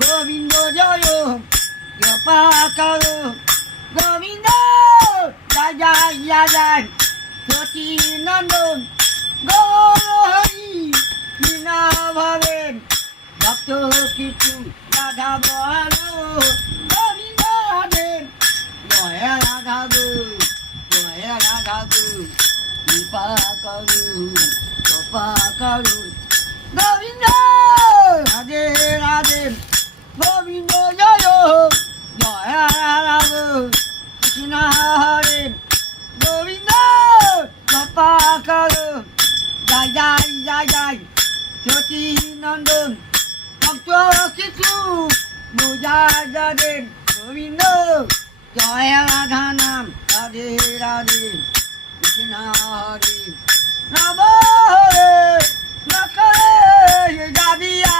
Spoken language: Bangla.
গোবিন্দ জয় কৃপা করো গোবিন্দ জয় জয় জয় জয় সচি নন্দন গৌরহরি বিনা ভবেন ভক্ত কিছু রাধা বলো গোবিন্দ দেব জয় রাধা গো জয় রাধা গো কৃপা করু কৃপা করু গোবিন্দ রাধে রাধে গোবিন্দ জয় জয় রাধা গো কৃষ্ণ হরে গোবিন্দ কৃপা করু জয় জয় জয় জয় সচি নন্দন ভক্ত কিছু বোঝা যাবে গোবিন্দ জয় রাধা নাম রাধে রাধে কৃষ্ণ হরে নব হরে নকরে যাবিয়া